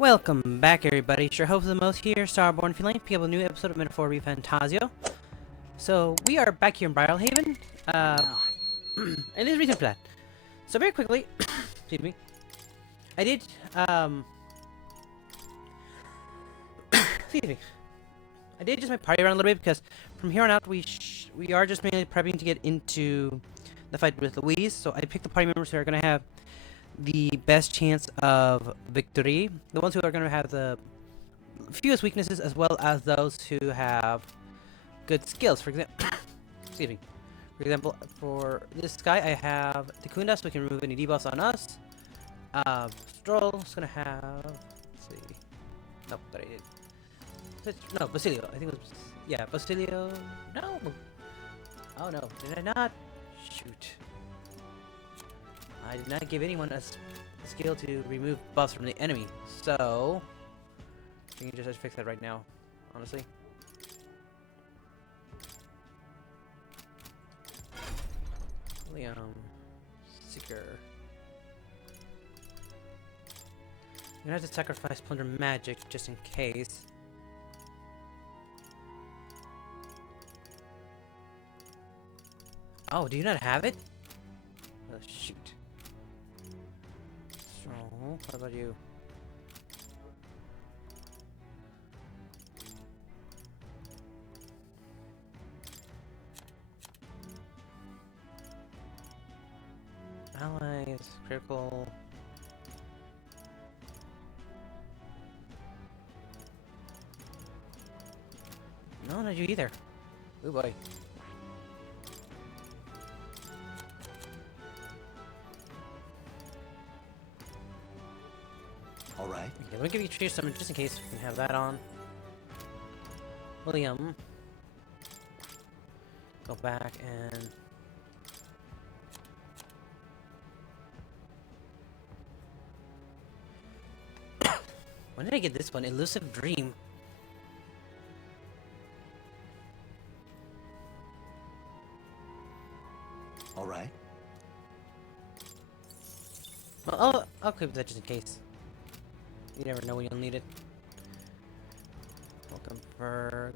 Welcome back, everybody. It's your host of the most here, Starborn Feline, pick up a new episode of Metaphor Refantazio. So, we are back here in Bridlehaven, and there's a reason for that. So, very quickly, excuse me, I did, excuse me, I did just my party around a little bit, because from here on out, we are just mainly prepping to get into the fight with Louise. So, I picked the party members who are going to have the best chance of victory, the ones who are going to have the fewest weaknesses, as well as those who have good skills. For example, excuse me. For example, for this guy, I have Takunda, so we can remove any debuffs on us. Stroll's going to have, let's see, nope, that I did. No, Basilio. I think it was, yeah, Basilio. No. Oh no, did I not? Shoot. I did not give anyone a skill to remove buffs from the enemy, so I think you just fix that right now, honestly. Liam, Seeker. I'm gonna have to sacrifice Plunder Magic just in case. Oh, do you not have it? Oh, shoot. What about you? Allies, critical. No, not you either. Oh boy. Alright. Okay, let me give you a Cheer Summon just in case we can have that on. William. Go back and... when did I get this one? Elusive Dream. Alright. Well, I'll keep that just in case. You never know when you'll need it. Welcome, Berg.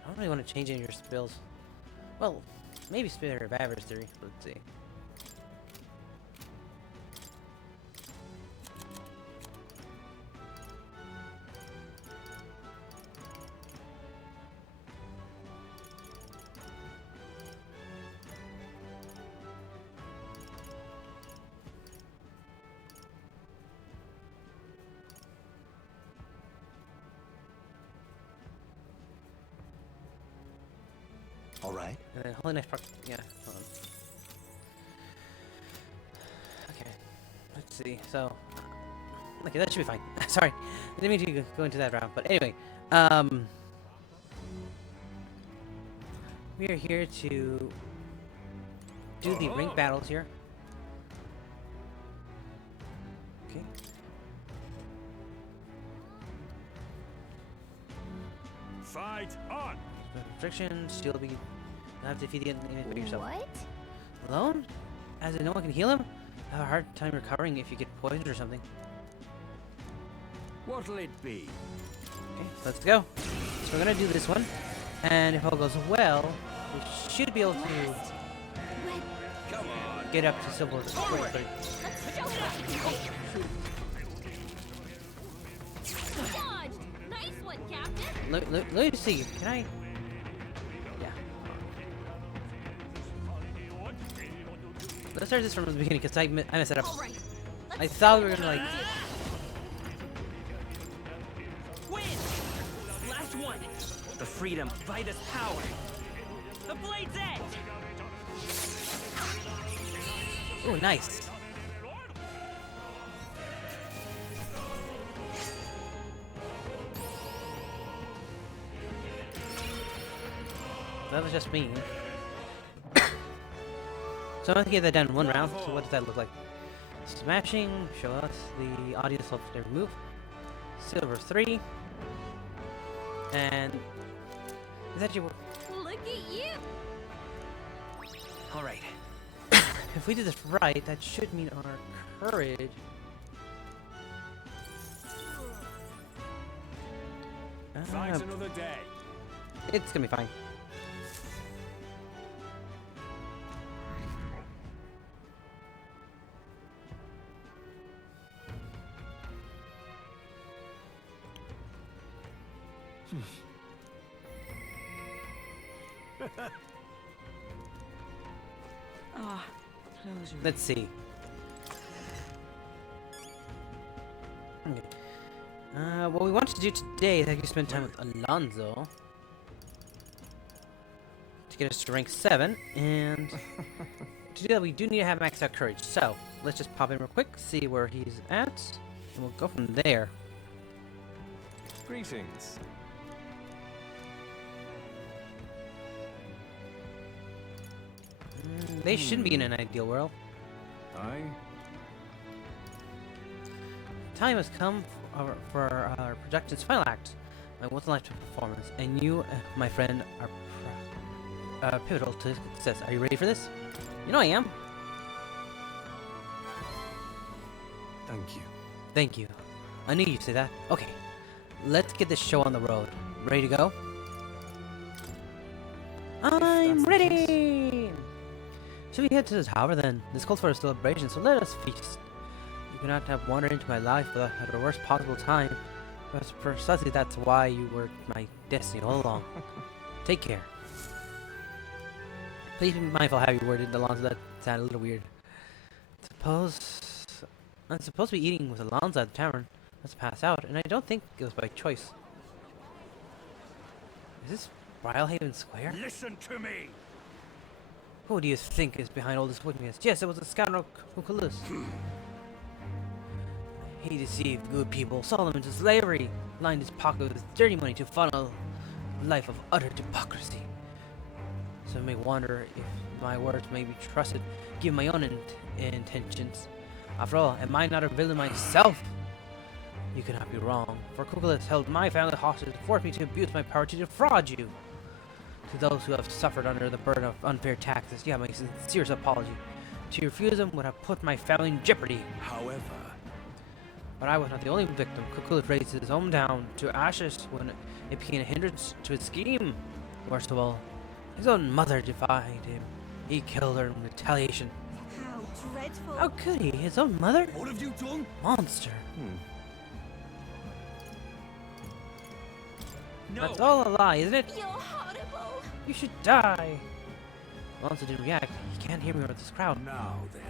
I don't really want to change any of your spells. Well, maybe Spirit of Adversary. Let's see. Alright. And then Holy Knife Proc. Yeah, hold on. Okay. Let's see. So. Okay, that should be fine. Sorry. I didn't mean to go into that route. But anyway. We are here to do the ranked battles here. Okay. Fight on! Restrictions, you'll be have to defeat the enemy by yourself. What? Alone? As in no one can heal him? I have a hard time recovering if you get poisoned or something. What'll it be? Okay, let's go. So we're gonna do this one, and if all goes well, we should be able to Come on! get up to silver. Dodge! Nice one, Captain! Let me see. Can I? Yeah. Let's start this from the beginning because I messed it up. All right. I thought we were gonna like. Win! Last one! The freedom, Vitus power! The blade's edge! Oh, nice. That was just me. So I'm going to get that done in one round. So what does that look like? Smashing, show us the audience of every move. Silver 3. And Is that you? Look at you. All right. If we did this right, that should mean our courage. Fight another day. It's gonna be fine. Ah, close your Let's see. Okay. What we want to do today is actually spend time with Alonzo to get us to rank 7, and to do that we do need to have maxed out courage. So let's just pop in real quick, see where he's at, and we'll go from there. Greetings. They shouldn't be in an ideal world. Aye. Time has come for our production's final act, my once-in-a-lifetime performance, and you, my friend, are pivotal to success. Are you ready for this? You know I am. Thank you. Thank you. I knew you'd say that. Okay, let's get this show on the road. Ready to go? I'm that's the ready! Should we head to the tower then? This calls for a celebration, so let us feast. You cannot have wandered into my life at the worst possible time. But precisely that's why you were my destiny all along. Take care. Please be mindful how you worded Alonzo. That sounded a little weird. I'm supposed to be eating with Alonzo at the tavern. Let's pass out, and I don't think it was by choice. Is this Brylehaven Square? Listen to me. Who do you think is behind all this wickedness? Yes, it was the scoundrel Kukulus. He deceived good people, sold them into slavery, lined his pocket with dirty money to funnel a life of utter hypocrisy. So I may wonder if my words may be trusted, given my own intentions. After all, am I not a villain myself? You cannot be wrong, for Kukulus held my family hostage, forced me to abuse my power to defraud you. To those who have suffered under the burden of unfair taxes, you have my sincerest apology. To refuse them would have put my family in jeopardy. However, But I was not the only victim. Kukulus raised his own town to ashes when it became a hindrance to his scheme. Worst of all, his own mother defied him. He killed her in retaliation. How dreadful. How could he? His own mother? what have you done? Monster. No. That's all a lie, isn't it? You're horrible. You should die. Alonzo didn't react. He can't hear me with this crowd. Now then.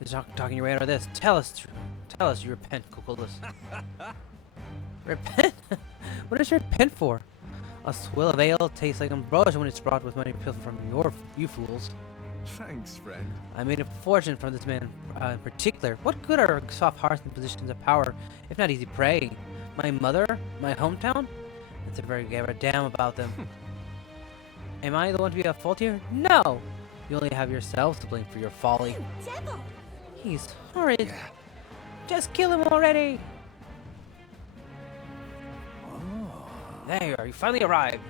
You're talking your way out of this. Tell us you repent, Kukulus. Repent? What does you repent for? A swill of ale tastes like ambrosia when it's brought with money pilfered from you fools. Thanks, friend. I made a fortune from this man in particular. What good are soft hearts and positions of power, if not easy prey? My mother? My hometown? That's a very give a damn about them. Am I the one to be at fault here? No! You only have yourselves to blame for your folly. You devil. He's horrid. Just kill him already! There you are, you finally arrived.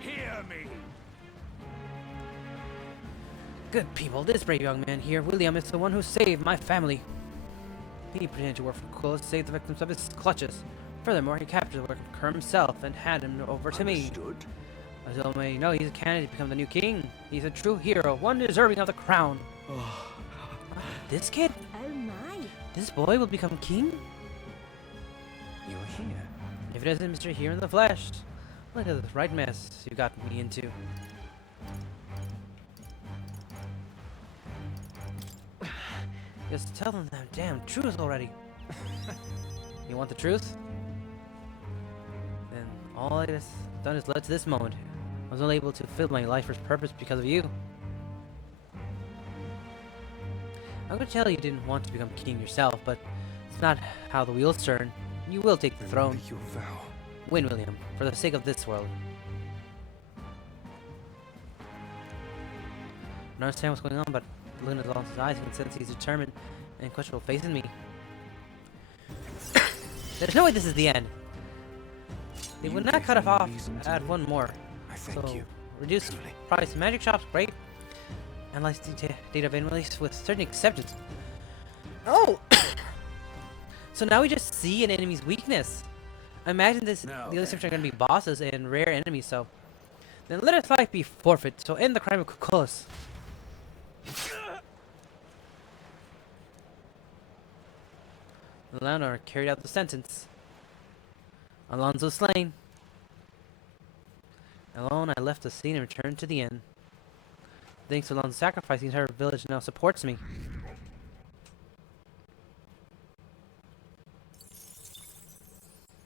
Hear me. Good people, this brave young man here, William, is the one who saved my family. He pretended to work for Kukulus to save the victims of his clutches. Furthermore, he captured the worker himself and handed him over to me. Understood. As you all may know, he's a candidate to become the new king. He's a true hero, one deserving of the crown. This kid? Oh my. This boy will become king? You're here. If it isn't Mr. Here in the flesh. Look at this right mess you got me into. Just tell them that damn truth already. You want the truth? Then all I have done is led to this moment. I was only able to fulfill my life's purpose because of you. I'm gonna tell you didn't want to become king yourself, but it's not how the wheels turn. You will take the throne. Remember your vow. Win, William, for the sake of this world. I don't understand what's going on, but looking at Alonso's eyes, I can sense he's determined and unquestionable faith in me. There's no way this is the end. They You would not gave cut me us a off. reason to Add live. one more. I thank So you. reduce Truly. price magic shops. Great. Analyze data of enemies with certain exceptions. Oh. So now we just see an enemy's weakness. I imagine the other exceptions are going to be bosses and rare enemies. So then let its life be forfeit. So end the crime of Cucullus. Eleanor carried out the sentence. Alonso slain. Alone, I left the scene and returned to the inn. Thanks to Alonso's sacrifice, the entire village now supports me.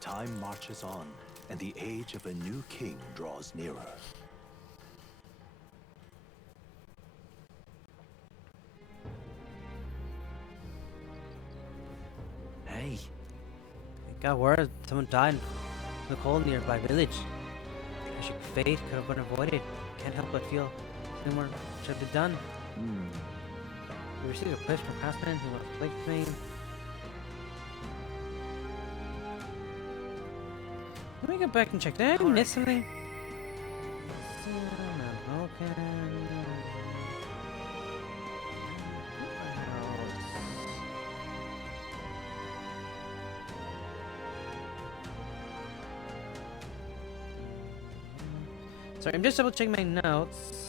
Time marches on, and the age of a new king draws nearer. Hey, I got word someone died in the cold nearby village. Tragic fate could have been avoided. Can't help but feel something more should have been done. We received a push from craftsmen who want to play with me. Let me go back and check. Did I miss something? Sorry, I'm just double checking my notes.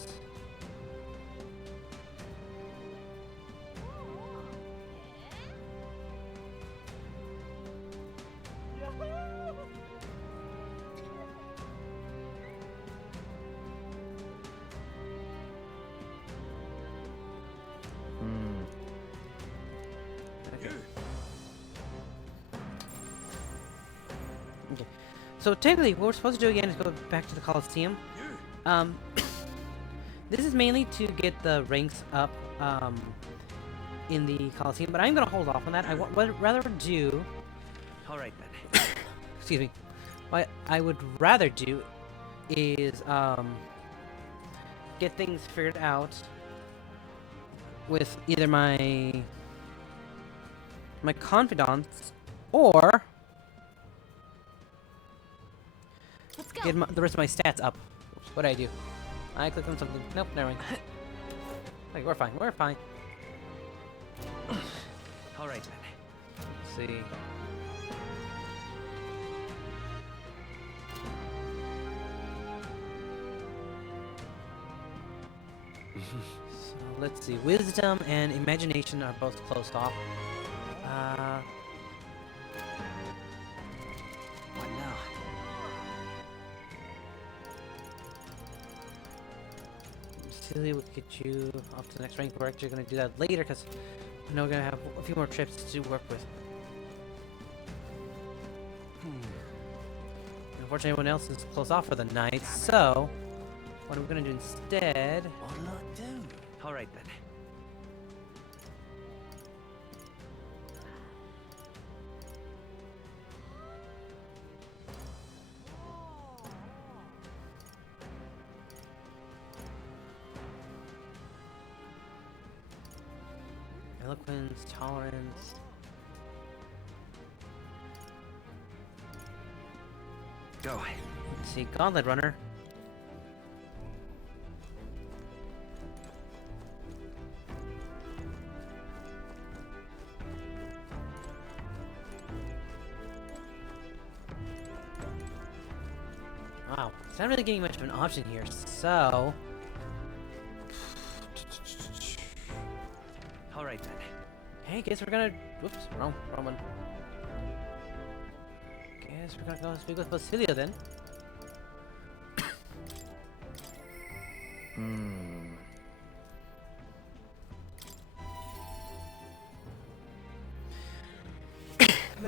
Okay. So technically, what we're supposed to do again is go back to the Colosseum. This is mainly to get the ranks up in the Colosseum, but I'm gonna hold off on that. I would rather do. all right then. Excuse me. What I would rather do is get things figured out with either my confidants or Let's go. get the rest of my stats up. Oops, what did I do? I clicked on something. Nope, never mind. Okay, we're fine. We're fine. All right then. Let's see. So let's see. Wisdom and imagination are both closed off. What now? Silly would get you up to the next rank. We're actually going to do that later because I know we're going to have a few more trips to work with. Unfortunately, everyone else is closed off for the night, so what are we going to do instead? What'll I do? All right then. Eloquence, tolerance. Go. Let's see, Gauntlet Runner. Wow, it's not really getting much of an option here, so... All right then. Hey, guess we're gonna... Whoops, wrong one. Guess we're gonna go speak with Basilia then.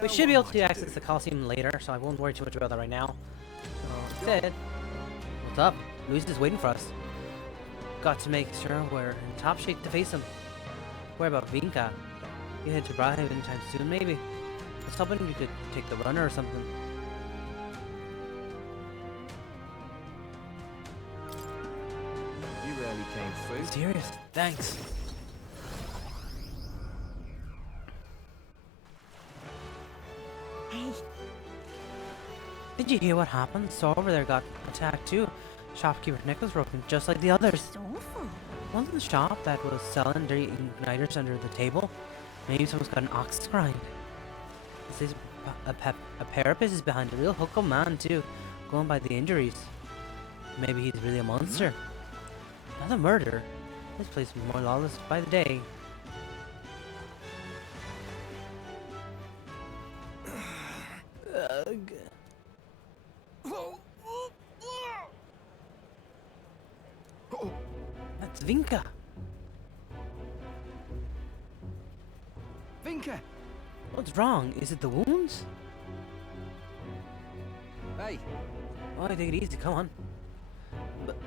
We should be able to access the Coliseum later, so I won't worry too much about that right now. So instead, what's up? Luis is waiting for us. Got to make sure we're in top shape to face him. Where about Vinca? You head to Brahe anytime soon, maybe. I was hoping you could take the runner or something. You rarely came through. Serious? Thanks. Hey, Did Did you hear what happened? The store over there got attacked too. Shopkeeper's neck was broken, just like the others. It's awful. Wasn't the shop that was selling dirty igniters under the table? Maybe someone's got an ox grind. This is a therapist is behind a real hookup man too, going by the injuries. Maybe he's really a monster. Not a murder. This place is more lawless by the day. Ugh. That's Vinka. Vinka! What's wrong? Is it the wounds? Hey, Oh, take it easy. Come on.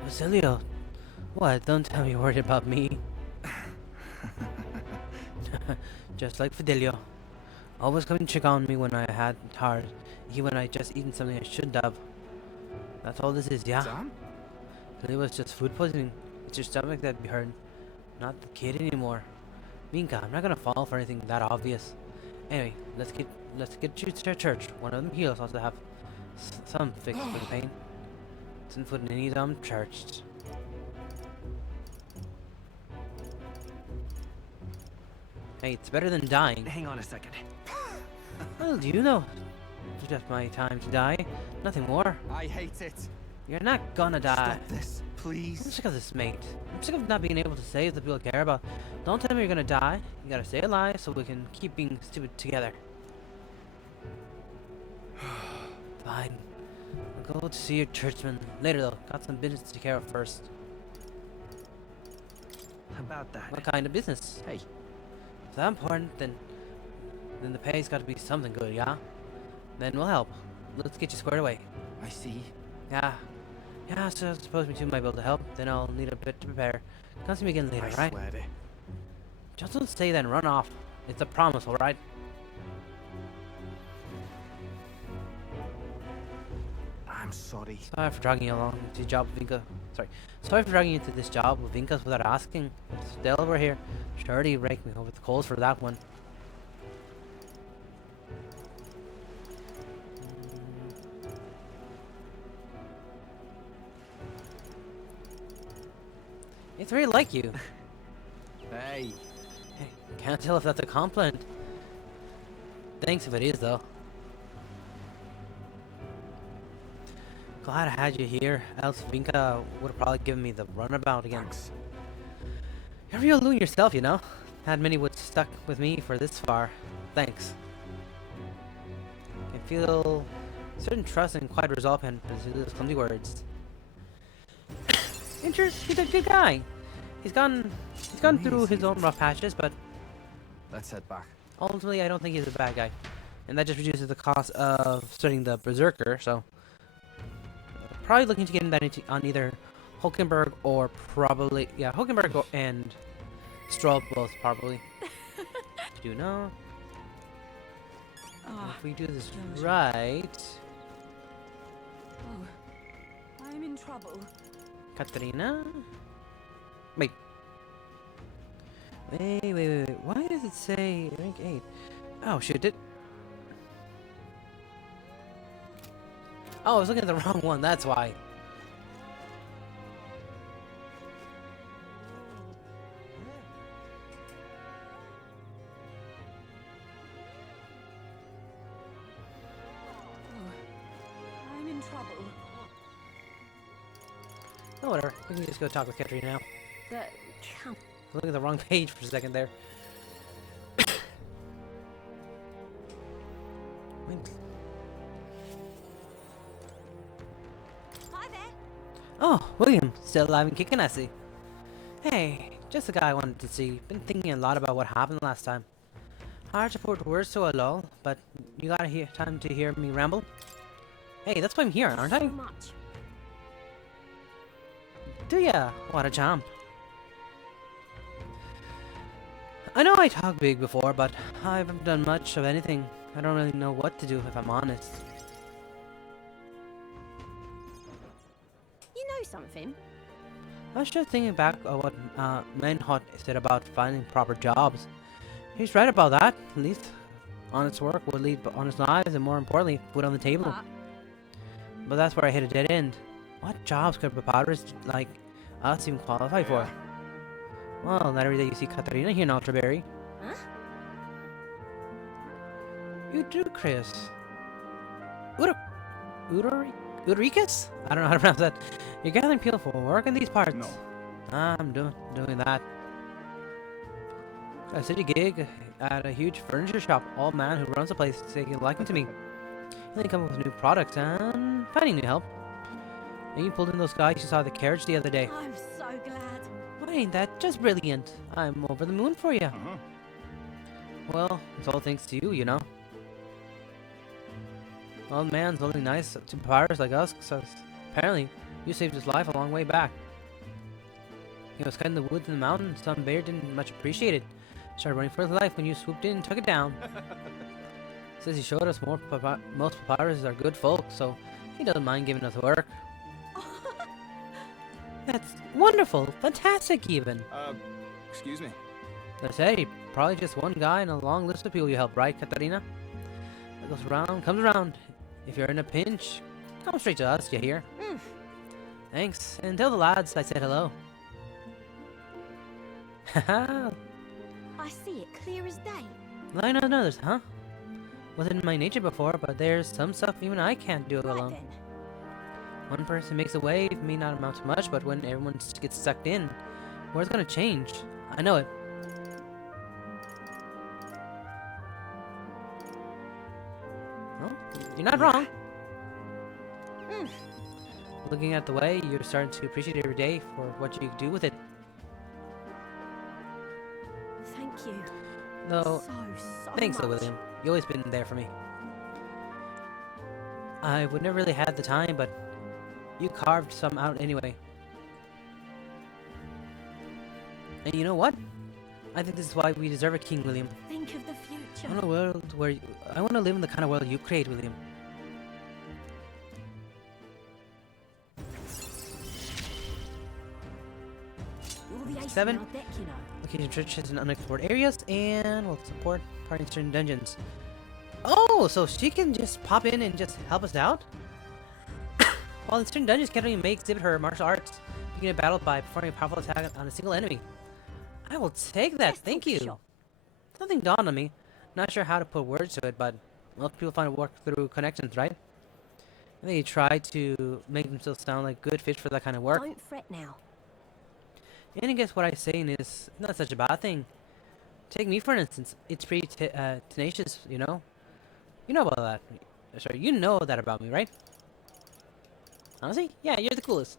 Basilio. What? Don't tell me you're worried about me. Just like Fidelio. Always coming to check on me when I had it hard, even when I just eaten something I shouldn't have. That's all this is, yeah? Sam? It was just food poisoning. It's your stomach that'd be hurting, not the kid anymore. Minka, I'm not gonna fall for anything that obvious. Anyway, let's get you to church. One of them healers also have some fix for the pain. Isn't foot in any dumb church. Hey, it's better than dying. hang on a second. Well, do you know? It's just my time to die. Nothing more. I hate it. You're not gonna die. Stop this, I'm please. sick of this, mate. I'm sick of not being able to save the people I care about. Don't tell me you're gonna die. You gotta stay alive so we can keep being stupid together. Fine. I'll go to see your churchman later, though. Got some business to take care of first. About that. What kind of business? Hey, If that's important, then the pay's got to be something good, yeah? Then we'll help. Let's get you squared away. I see. Yeah. Yeah, so suppose me too might be able to help. Then I'll need a bit to prepare. Come see me again later, I right? swear it. Just don't stay then, run off. It's a promise, alright? I'm sorry. Sorry for dragging you along to the job with Vinka. Sorry for dragging you into this job with Vinkas without asking. If Stella were here, surely he'd rake me over the coals for that one. It's really like you. Hey. Hey, can't tell if that's a compliment. Thanks if it is, though. Glad I had you here, else Vinka would have probably given me the runabout again. Thanks. You're a real loon yourself, you know. Had many would stuck with me for this far. Thanks. I feel certain trust and quiet resolve in Basilio's clumsy words. He's a good guy. He's gone through his own rough patches, but Let's head back. ultimately I don't think he's a bad guy. And that just reduces the cost of studying the Berserker, so probably looking to get him that on either Hulkenberg or probably Hulkenberg and Stroll both probably. Do you know? Ah, If we do this those- right, Oh, I'm in trouble. Katrina. Wait. Why does it say rank 8? Oh shit! Oh, I was looking at the wrong one. That's why. Oh, I'm in trouble. Oh, whatever. We can just go talk with Katrina now. The camp. Look at the wrong page for a second there. Wait. Hi there. Oh, William, still alive and kicking, I see. Hey, just the guy I wanted to see. Been thinking a lot about what happened last time. Hard to put words to a lull, but you got time to hear me ramble? Hey, that's why I'm here, aren't So I? much. Do ya? What a champ. I know I talked big before, but I haven't done much of anything. I don't really know what to do if I'm honest. You know something? I was just thinking back of what Manhot said about finding proper jobs. He's right about that. At least honest work will lead to honest lives, and more importantly, food on the table. But but that's where I hit a dead end. What jobs could preparers like us even qualify for? Well, not every day you see Katarina here in Ultraberry. Huh? You do, Chris. Udoricus? I don't know how to pronounce that. You're gathering people for work in these parts. No. I'm doing that. A city gig at a huge furniture shop. Old man who runs the place is taking a liking to me. They come up with new products and finding new help. And you pulled in those guys you saw at the carriage the other day. I'm so glad. Why ain't that just brilliant? I'm over the moon for you. Uh-huh. Well, it's all thanks to you, you know. Old man's only nice to pirates like us, because apparently you saved his life a long way back. He was cutting the wood in the mountain. Some bear didn't much appreciate it. Started running for his life when you swooped in and took it down. Says he showed us most pirates are good folk, so he doesn't mind giving us work. That's wonderful, fantastic even. Excuse me. Let's say, probably just one guy in a long list of people you help, right, Katarina? What goes around, comes around. If you're in a pinch, come straight to us, you hear? Thanks, and tell the lads I said hello. Haha, I see it clear as day. line on others, huh? Wasn't in my nature before, but there's some stuff even I can't do Right alone. then. One person makes a wave, may not amount to much, but when everyone gets sucked in, word's gonna change. I know it. Well, you're not wrong. Looking at the way, you're starting to appreciate every day for what you do with it. Thank you. Though, So thanks though, much. William. You always been there for me. I would never really had the time, but you carved some out anyway. And you know what? I think this is why we deserve a king, William. Think of the future. I want a world where I want to live in the kind of world you create, William. All the aces 7. on our deck, you know. Location churches in unexplored areas, and we'll support party in certain dungeons. Oh, so she can just pop in and just help us out? While in certain dungeons can't even exhibit her martial arts, you can battle by performing a powerful attack on a single enemy. I will take that, Let's thank talk you. shop. Something dawned on me. Not sure how to put words to it, but most people find it work through connections, right? They try to make themselves sound like good fish for that kind of work. Don't fret now. And I guess what I'm saying is not such a bad thing. Take me for instance. It's pretty tenacious, you know? You know about that. Sorry, you know that about me, right? Honestly? Yeah, you're the coolest.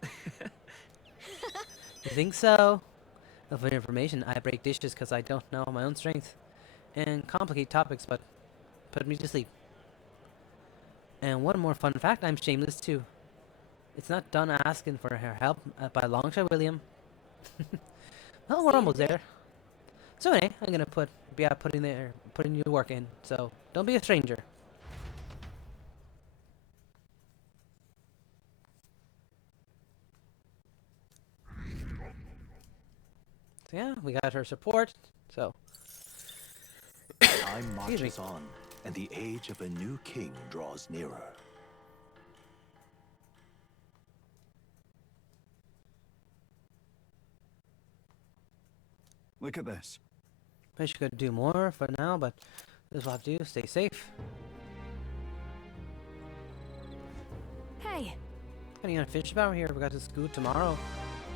You think so? Well, for your information, I break dishes because I don't know my own strength. And complicate topics, but put me to sleep. And one more fun fact, I'm shameless too. It's not done asking for her help by a long shot, William. Well, we're almost there. So anyway, I'm gonna be out putting your work in. So don't be a stranger. So yeah, we got her support. So Time Excuse me. marches on, and the age of a new king draws nearer. Look at this. wish you could do more for now, but this will have to do. Stay safe. Hey, Depending on fish about here, we got to scoot tomorrow.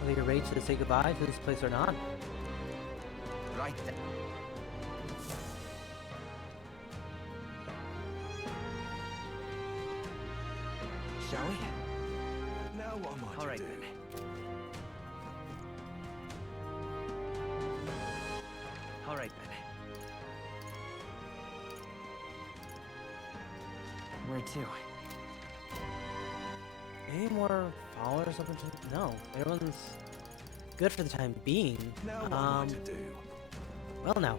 Whether you're ready to say goodbye to this place or not. Right then. Shall we? Now what am I All to right do? then. All right then. Where to? Any more followers up until no? Everyone's good for the time being. Now what am I to do? Well now.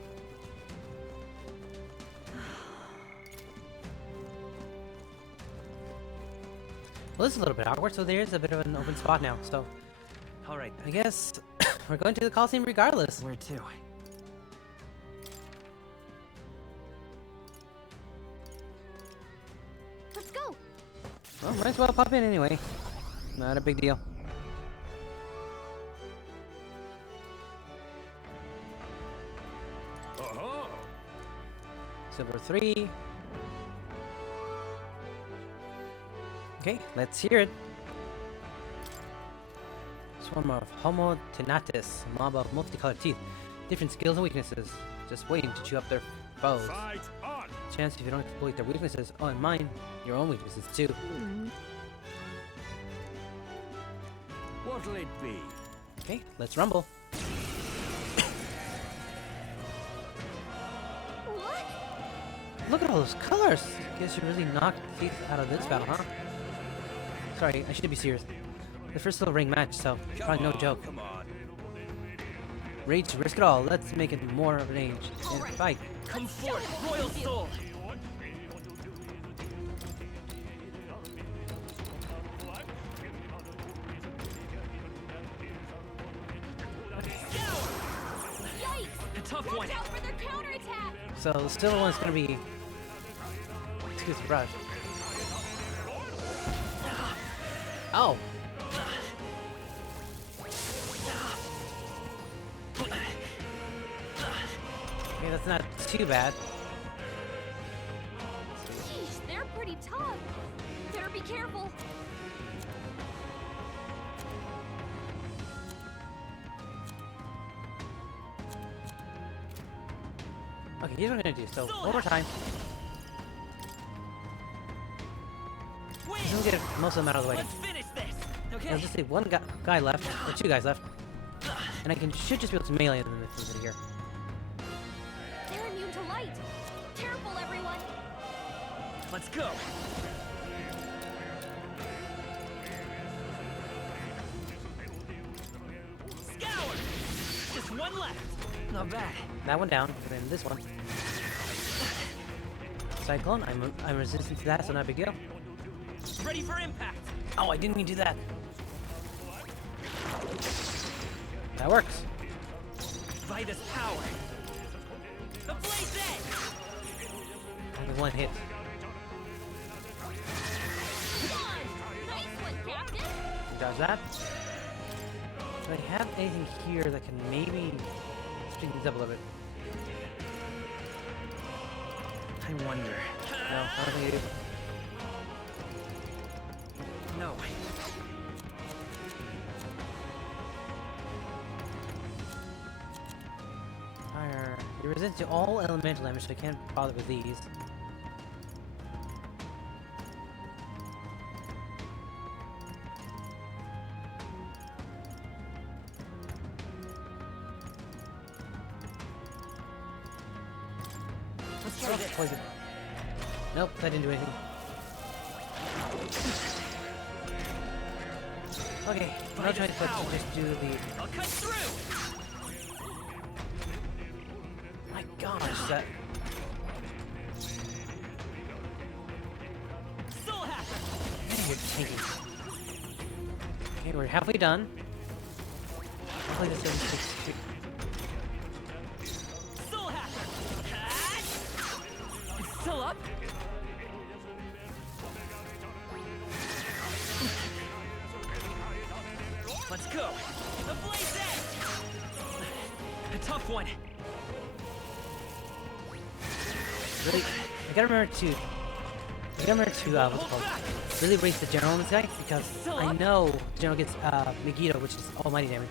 Well, this is a little bit awkward, so there's a bit of an open spot now. So All right I then. guess we're going to the Coliseum regardless. Where to? let's go. Well, might as well pop in anyway. Not a big deal. Oh, Silver 3. Okay, let's hear it. Swarm of Homo tenatus, a mob of multicolored teeth, different skills and weaknesses, just waiting to chew up their foes. fight on. Chance if you don't exploit their weaknesses, oh and mine, your own weaknesses too. What'll it be? Okay, let's rumble. What? Look at all those colors! Guess you really knocked teeth out of this battle, huh? Sorry, I should be serious. The first little ring match, so probably no joke. Come on. Rage to risk it all. Let's make it more of an age and Alright. fight. Come forth, royal soul! Yikes! A tough one! Watch out for their counterattack! So the silver one's gonna be. Excuse the brush. Oh! Okay, that's not too bad. Sheesh, they're pretty tough. Better be careful. Okay, here's what I'm gonna do. So, one more time. We'll get most of them out of the way. Let's finish this! I'll Okay? just say one guy left, or two guys left. And I should just be able to melee them if he's in here. They're immune to light. Careful, everyone. Let's go! Scour! Just one left! Not bad. That one down, and then this one. Cyclone, I'm resistant to that, so not a big deal. Ready for impact! Oh, I didn't mean to do that. That works. Vitus power! The blaze edge! Only one hit. Come on. Nice one, Captain. Does that. Do I have anything here that can maybe speed these up a little bit? I wonder. No, I don't think I do. No. Fire. You're resistant to all elemental damage, so I can't bother with these. Let's try this. Poison. Nope, that didn't do anything. Okay, no choice but to just do the. I'll cut through! My gosh, that. Soul hacker! Man, you're tanky. Okay, we're halfway done. Hopefully this doesn't take too. Soul hacker! Ah! It's still up? Let's go! The blaze edge! A tough one! Really, I gotta remember to. What's it called? Really raise the general on this guy because I know the general gets Megiddo, which is almighty damage.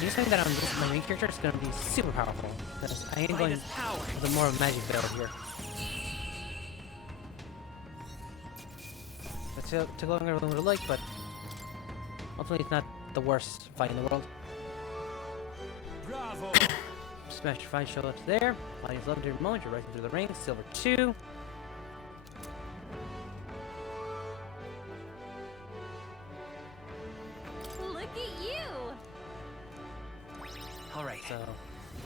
You're saying that on my main character is gonna be super powerful because I am going Vitus power! with a more magic build here. It took longer than I would have liked, but ultimately it's not the worst fight in the world. Bravo! Smash your fight, show up there. Body's level during the moment, you're rising through the ring. Silver 2. Look at you. Alright, So,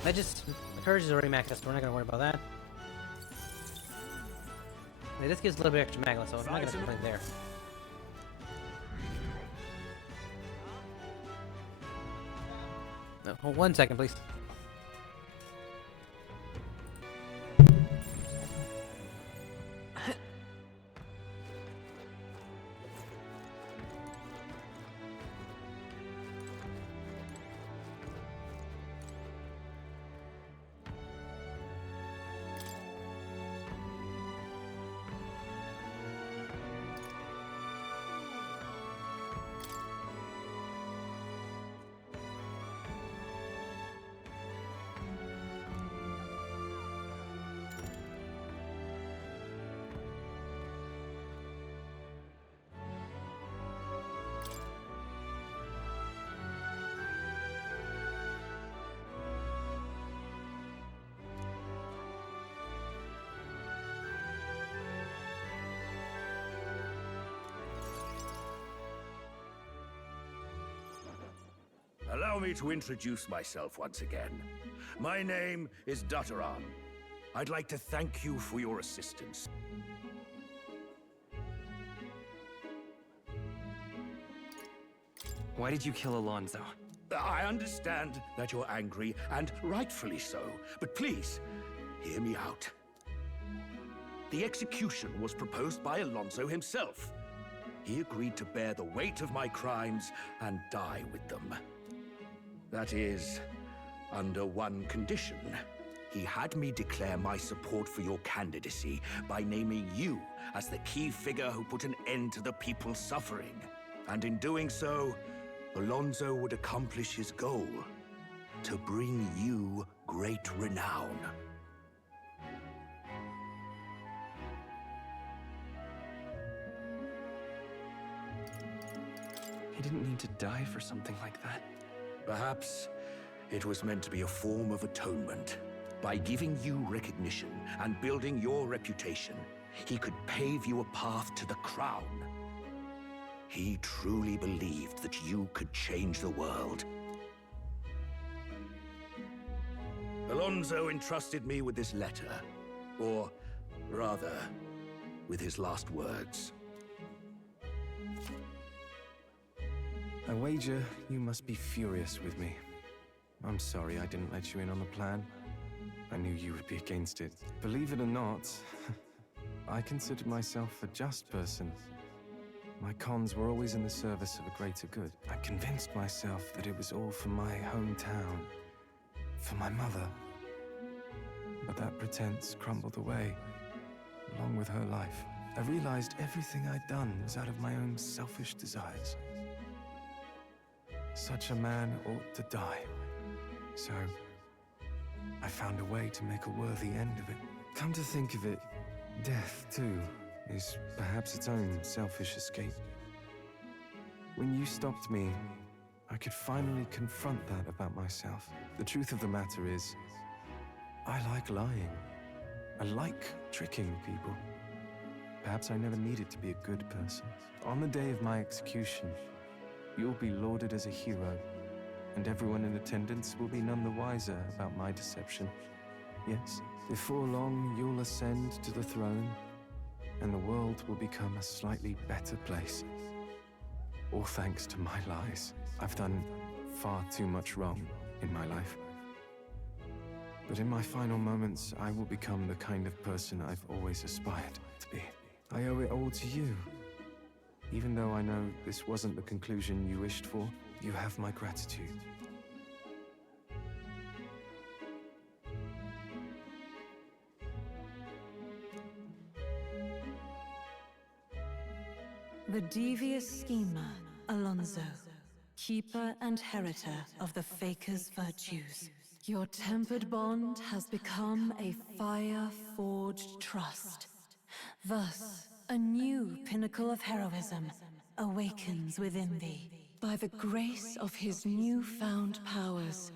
that just. The courage is already maxed out, so we're not gonna worry about that. Okay, this gives a little bit extra magma, so I'm not gonna complain there. No, hold 1 second, please. me to introduce myself once again. My name is Dutteran. I'd like to thank you for your assistance. Why did you kill Alonso? I understand that you're angry, and rightfully so, but please, hear me out. The execution was proposed by Alonso himself. He agreed to bear the weight of my crimes and die with them. That is, under one condition. He had me declare my support for your candidacy by naming you as the key figure who put an end to the people's suffering. And in doing so, Alonso would accomplish his goal, to bring you great renown. He didn't need to die for something like that. Perhaps it was meant to be a form of atonement. By giving you recognition and building your reputation, he could pave you a path to the crown. He truly believed that you could change the world. Alonso entrusted me with this letter, or rather, with his last words. I wager you must be furious with me. I'm sorry I didn't let you in on the plan. I knew you would be against it. Believe it or not, I considered myself a just person. My cons were always in the service of a greater good. I convinced myself that it was all for my hometown, for my mother. But that pretense crumbled away, along with her life. I realized everything I'd done was out of my own selfish desires. Such a man ought to die. So, I found a way to make a worthy end of it. Come to think of it, death, too, is perhaps its own selfish escape. When you stopped me, I could finally confront that about myself. The truth of the matter is, I like lying. I like tricking people. Perhaps I never needed to be a good person. On the day of my execution, you'll be lauded as a hero, and everyone in attendance will be none the wiser about my deception. Yes, before long, you'll ascend to the throne, and the world will become a slightly better place. All thanks to my lies. I've done far too much wrong in my life. But in my final moments, I will become the kind of person I've always aspired to be. I owe it all to you. Even though I know this wasn't the conclusion you wished for, you have my gratitude. The devious schemer, Alonso, keeper and heritor of the Faker's virtues. Your tempered bond has become a fire-forged trust. Thus, a new pinnacle of heroism awakens within thee. By the grace of his newfound powers,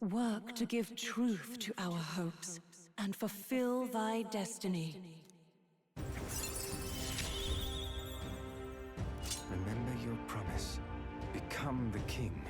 work to give truth to our hopes and fulfill thy destiny. Remember your promise. Become the king.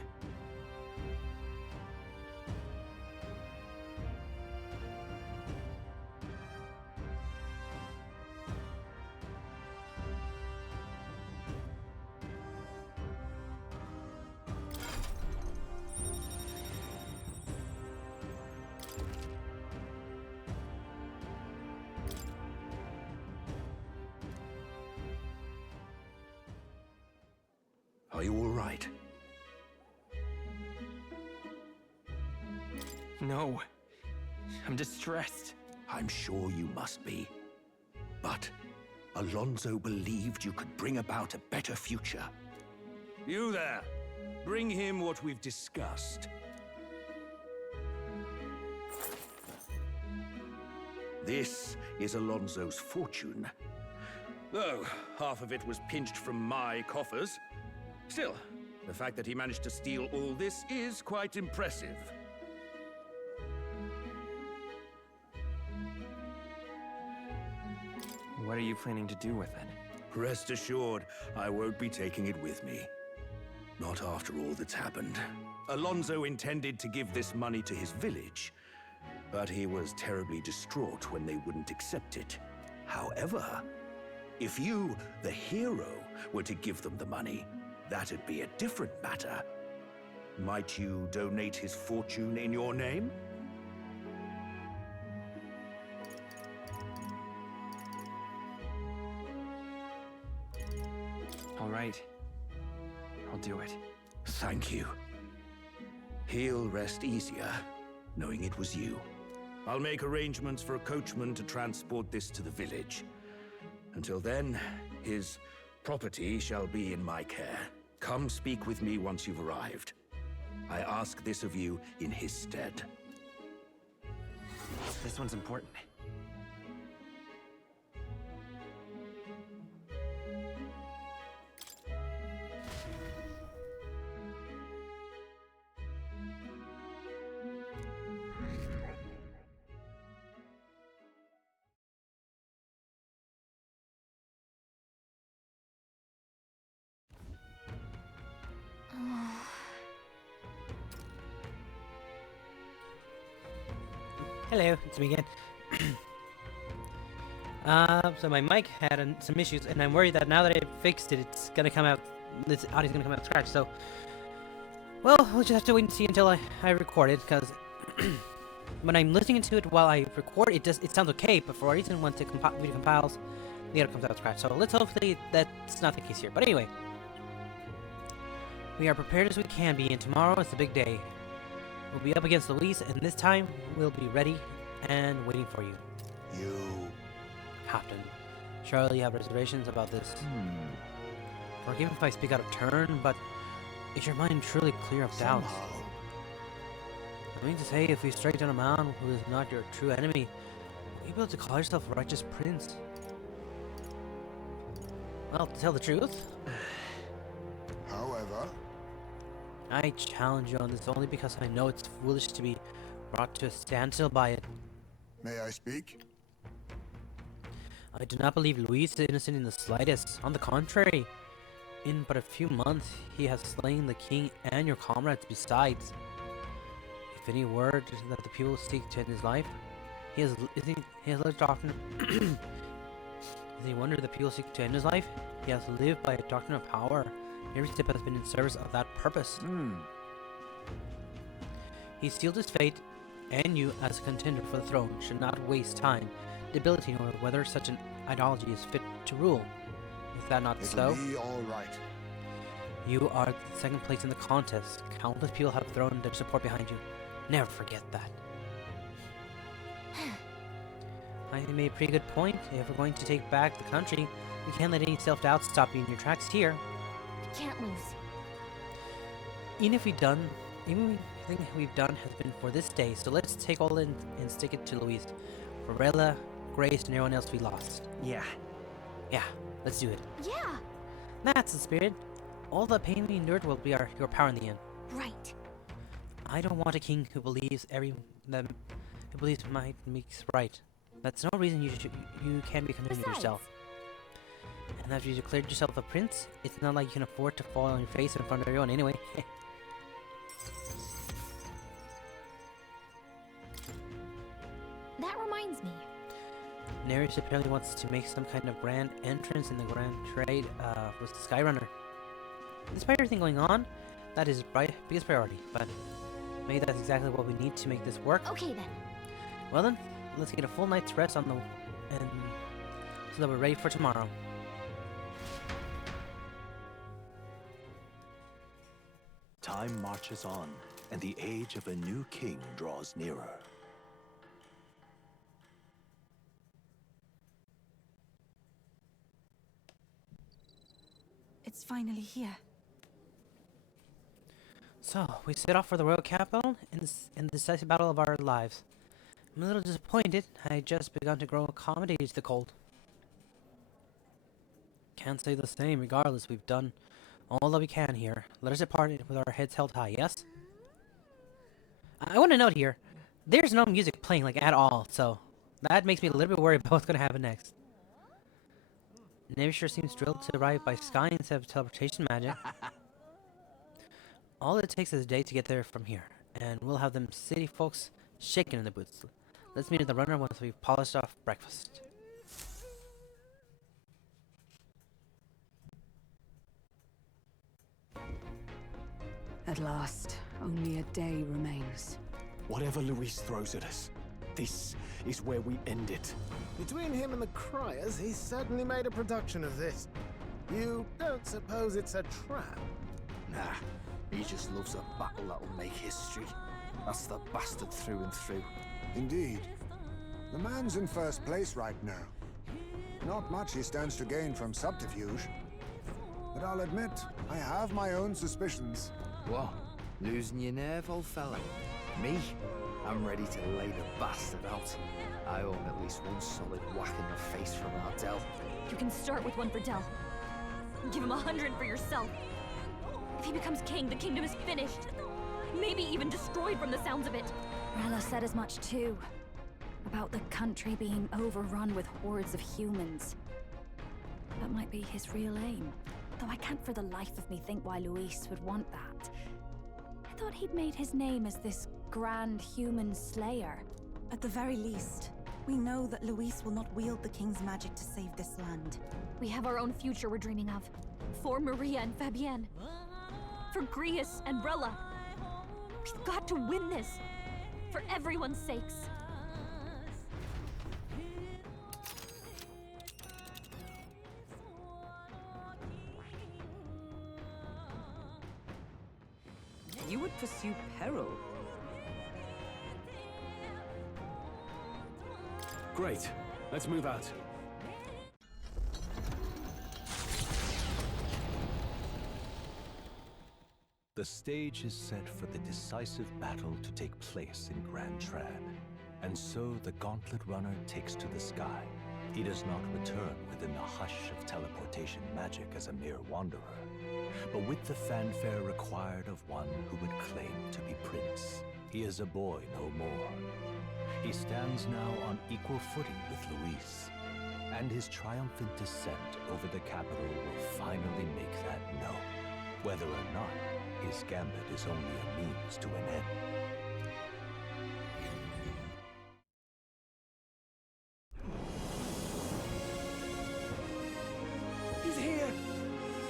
Are you all right? No. I'm distressed. I'm sure you must be. But Alonso believed you could bring about a better future. You there! Bring him what we've discussed. This is Alonso's fortune. Though half of it was pinched from my coffers. Still, the fact that he managed to steal all this is quite impressive. What are you planning to do with it? Rest assured, I won't be taking it with me. Not after all that's happened. Alonso intended to give this money to his village, but he was terribly distraught when they wouldn't accept it. However, if you, the hero, were to give them the money, that'd be a different matter. Might you donate his fortune in your name? All right. I'll do it. Thank you. He'll rest easier, knowing it was you. I'll make arrangements for a coachman to transport this to the village. Until then, his property shall be in my care. Come speak with me once you've arrived. I ask this of you in his stead. This one's important. Hello, it's me again. So my mic had some issues, and I'm worried that now that I fixed it, it's gonna come out. This audio's gonna come out scratched. So, well, we'll just have to wait and see until I record it, because when I'm listening to it while I record, it sounds okay. But for a reason, once it video compiles, the audio comes out scratched. So let's hopefully that's not the case here. But anyway, we are prepared as we can be, and tomorrow is the big day. We'll be up against Luis, and this time we'll be ready and waiting for you. You... Captain, surely you have reservations about this. Forgive me if I speak out of turn, but is your mind truly clear of doubts? Somehow. I mean to say, if you strike down a man who is not your true enemy, will you be able to call yourself a righteous prince? Well, to tell the truth, However, I challenge you on this only because I know it's foolish to be brought to a standstill by it. may I speak? I do not believe Luis is innocent in the slightest. On the contrary, in but a few months, he has slain the king and your comrades besides. If any word that the people seek to end his life, he has lived often. Is any wonder the people seek to end his life? He has lived by a doctrine of power. Every step has been in service of that purpose. He sealed his fate, and you, as a contender for the throne, should not waste time debating over whether such an ideology is fit to rule. Is that not so? It'll be all right. You are second place in the contest. Countless people have thrown their support behind you. Never forget that. I made a pretty good point. If we're going to take back the country, we can't let any self-doubt stop you in your tracks here. I can't lose. Everything we've done has been for this day, so let's take all in and stick it to Luis. Varela, Grace, and everyone else we lost. Yeah. Yeah, let's do it. Yeah, That's the spirit. All the pain we endured will be your power in the end. right. I don't want a king who believes might makes right. That's no reason you can't be condemned Besides, yourself. And after you declared yourself a prince, it's not like you can afford to fall on your face in front of everyone anyway. That reminds me. Nereus apparently wants to make some kind of grand entrance in the grand trade with the Skyrunner. Despite everything going on, that is his biggest priority, but maybe that's exactly what we need to make this work. Okay then. Well then, let's get a full night's rest so that we're ready for tomorrow. Time marches on, and the age of a new king draws nearer. It's finally here. So, we set off for the royal capital in the decisive battle of our lives. I'm a little disappointed. I had just begun to grow accommodated to the cold. Can't say the same. Regardless, we've done all that we can here. Let us depart with our heads held high, yes? I want to note here, there's no music playing, like, at all, so that makes me a little bit worried about what's going to happen next. Navy sure seems thrilled to arrive by sky instead of teleportation magic. All it takes is a day to get there from here, and we'll have them city folks shaking in the boots. Let's meet at the runner once we've polished off breakfast. At last, only a day remains. Whatever Luis throws at us, this is where we end it. Between him and the Criers, he's certainly made a production of this. You don't suppose it's a trap? Nah, he just loves a battle that'll make history. That's the bastard through and through. Indeed. The man's in first place right now. Not much he stands to gain from subterfuge. But I'll admit, I have my own suspicions. What? Losing your nerve, old fella? Me? I'm ready to lay the bastard out. I own at least one solid whack in the face from Ardell. You can start with one for Dell. Give him 100 for yourself. If he becomes king, the kingdom is finished. Maybe even destroyed from the sounds of it. Rella said as much too. About the country being overrun with hordes of humans. That might be his real aim. Though I can't for the life of me think why Luis would want that. I thought he'd made his name as this grand human slayer. At the very least, we know that Luis will not wield the king's magic to save this land. We have our own future we're dreaming of. For Maria and Fabienne. For Grius and Rella. We've got to win this. For everyone's sakes. You would pursue peril? Great. Let's move out. The stage is set for the decisive battle to take place in Grand Trad. And so the Gauntlet Runner takes to the sky. He does not return within the hush of teleportation magic as a mere wanderer, but with the fanfare required of one who would claim to be prince. He is a boy no more. He stands now on equal footing with Luis, and his triumphant descent over the capital will finally make that known, whether or not his gambit is only a means to an end. He's here!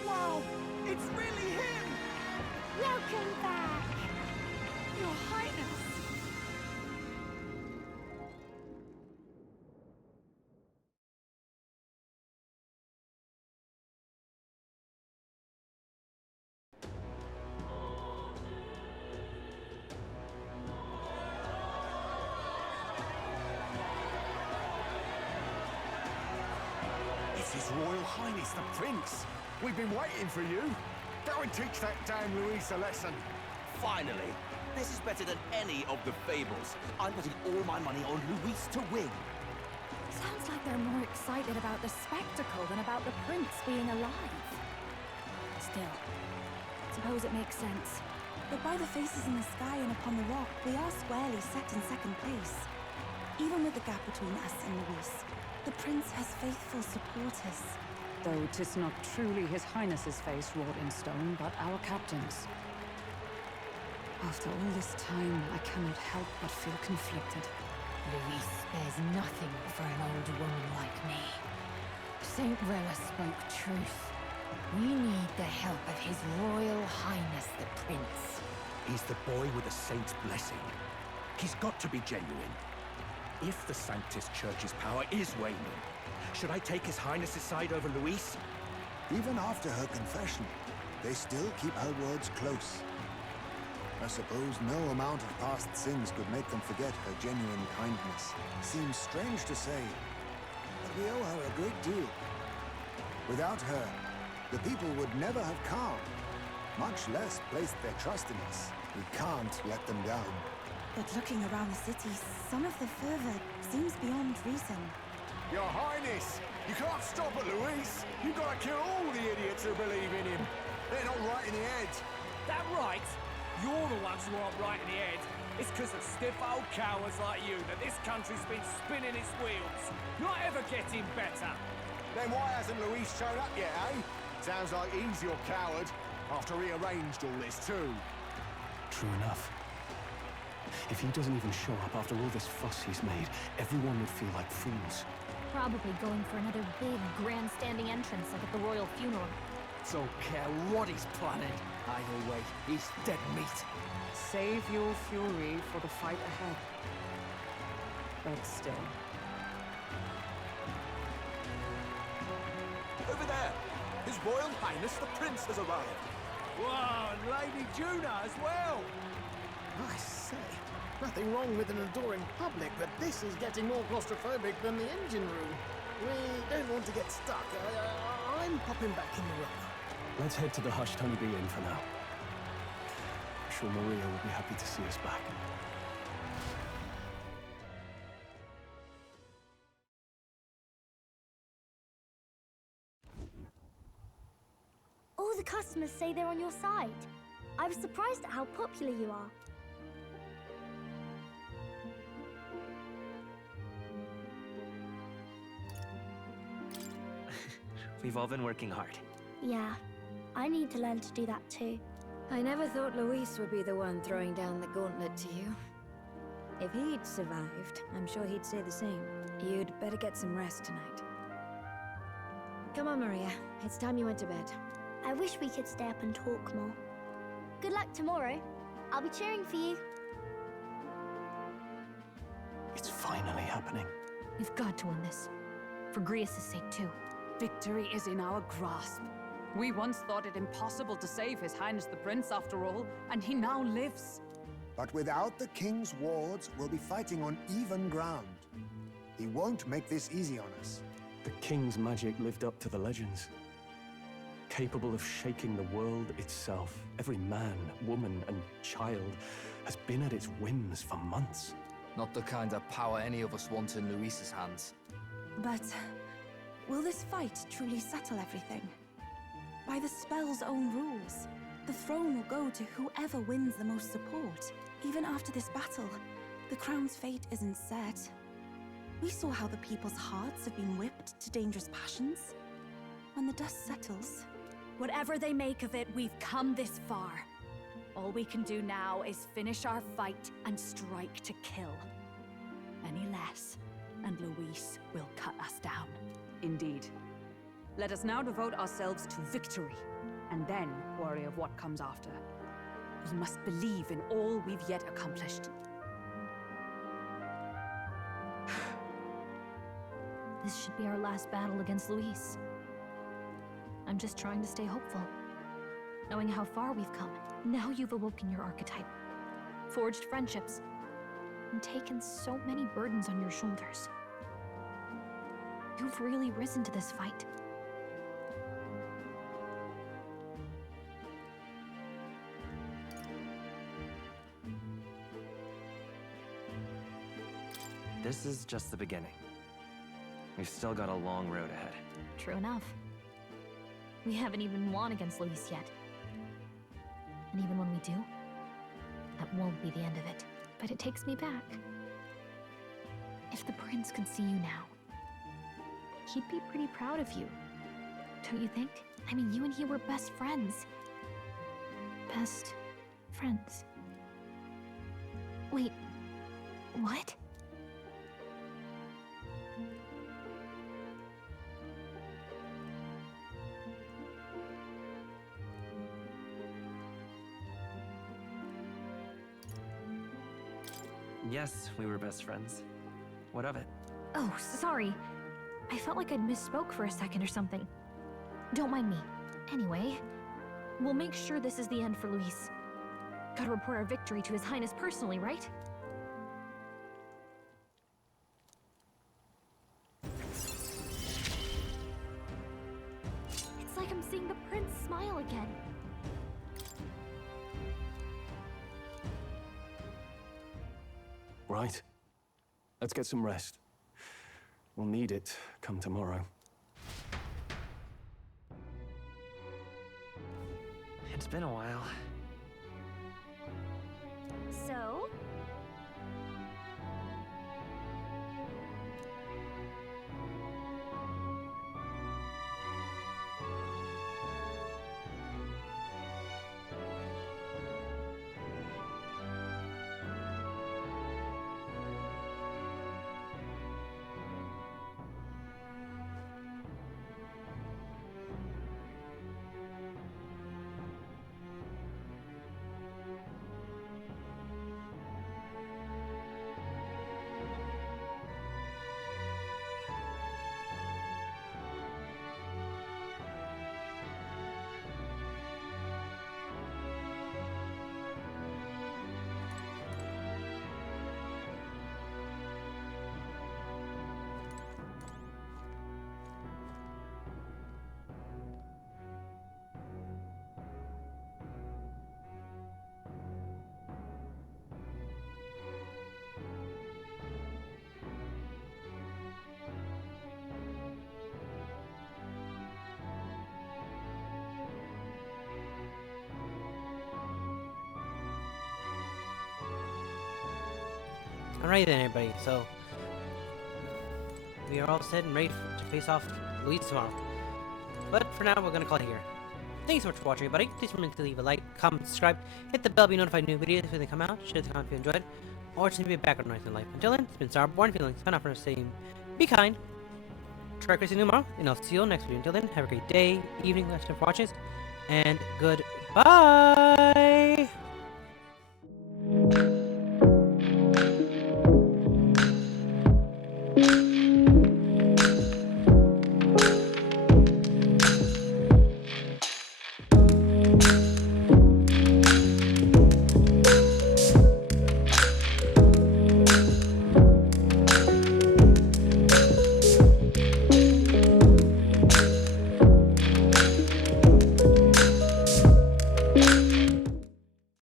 Wow! It's really him! Welcome back! Your Highness! It's His Royal Highness the Prince. We've been waiting for you. Go and teach that damn Luis a lesson. Finally! This is better than any of the fables. I'm putting all my money on Luis to win. Sounds like they're more excited about the spectacle than about the prince being alive. Still, suppose it makes sense. But by the faces in the sky and upon the rock, we are squarely set in second place. Even with the gap between us and Luis, the prince has faithful supporters. Though 'tis not truly His Highness's face wrought in stone, but our captain's. After all this time, I cannot help but feel conflicted. Luis spares nothing for an old woman like me. Saint Rella spoke truth. We need the help of His Royal Highness the Prince. He's the boy with the saint's blessing. He's got to be genuine. If the Sanctus Church's power is waning, should I take His Highness's side over Luis? Even after her confession, they still keep her words close. I suppose no amount of past sins could make them forget her genuine kindness. Seems strange to say, but we owe her a great deal. Without her, the people would never have come, much less placed their trust in us. We can't let them down. But looking around the city, some of the fervor seems beyond reason. Your Highness, you can't stop at Luis. You've got to kill all the idiots who believe in him. They're not right in the head. That right? You're the ones who aren't right in the head. It's because of stiff old cowards like you that this country's been spinning its wheels. Not ever getting better. Then why hasn't Luis shown up yet, eh? Sounds like he's your coward, after he arranged all this too. true enough. If he doesn't even show up after all this fuss he's made, everyone would feel like fools. Probably going for another big, grandstanding entrance like at the royal funeral. Don't care what he's planning. Either way, he's dead meat. Save your fury for the fight ahead. But still. Over there! His Royal Highness the Prince has arrived! Wow, and Lady Juna as well! I say, nothing wrong with an adoring public, but this is getting more claustrophobic than the engine room. We don't want to get stuck. I'm popping back in the room. Let's head to the hushed honeybee inn for now. I'm sure Maria will be happy to see us back. All the customers say they're on your side. I was surprised at how popular you are. We've all been working hard. Yeah, I need to learn to do that too. I never thought Luis would be the one throwing down the gauntlet to you. If he'd survived, I'm sure he'd say the same. You'd better get some rest tonight. Come on, Maria. It's time you went to bed. I wish we could stay up and talk more. Good luck tomorrow. I'll be cheering for you. It's finally happening. We've got to win this. For Grius' sake, too. Victory is in our grasp. We once thought it impossible to save His Highness the Prince after all, and he now lives. But without the king's wards, we'll be fighting on even ground. He won't make this easy on us. The king's magic lived up to the legends. Capable of shaking the world itself. Every man, woman, and child has been at its whims for months. Not the kind of power any of us want in Luis's hands. But will this fight truly settle everything? By the spell's own rules, the throne will go to whoever wins the most support. Even after this battle, the crown's fate isn't set. We saw how the people's hearts have been whipped to dangerous passions. When the dust settles... Whatever they make of it, we've come this far. All we can do now is finish our fight and strike to kill. Any less, and Luis will cut us down. Indeed. Let us now devote ourselves to victory, and then worry of what comes after. We must believe in all we've yet accomplished. This should be our last battle against Luis. I'm just trying to stay hopeful. Knowing how far we've come. Now you've awoken your archetype. Forged friendships. And taken so many burdens on your shoulders. You've really risen to this fight. This is just the beginning. We've still got a long road ahead. True enough. We haven't even won against Luis yet. And even when we do, that won't be the end of it. But it takes me back. If the prince could see you now, he'd be pretty proud of you. Don't you think? I mean, you and he were best friends. Best friends. Wait, what? Yes, we were best friends. What of it? Oh, sorry. I felt like I'd misspoke for a second or something. Don't mind me. Anyway, we'll make sure this is the end for Luis. Gotta report our victory to His Highness personally, right? It's like I'm seeing the prince smile again. Right. Let's get some rest. We'll need it come tomorrow. It's been a while. So? Alright then, everybody. So we are all set and ready to face off Luis tomorrow. But for now, we're gonna call it here. Thanks so much for watching, everybody. Please remember to leave a like, comment, subscribe, hit the bell to be notified new videos when they come out. Share the comment if you enjoyed, or just be a background noise in life. Until then, it's been StarBornFeline. Sign off for saying, be kind, try crazy tomorrow, and I'll see you next video. Until then, have a great day, evening, last time for watching, and goodbye.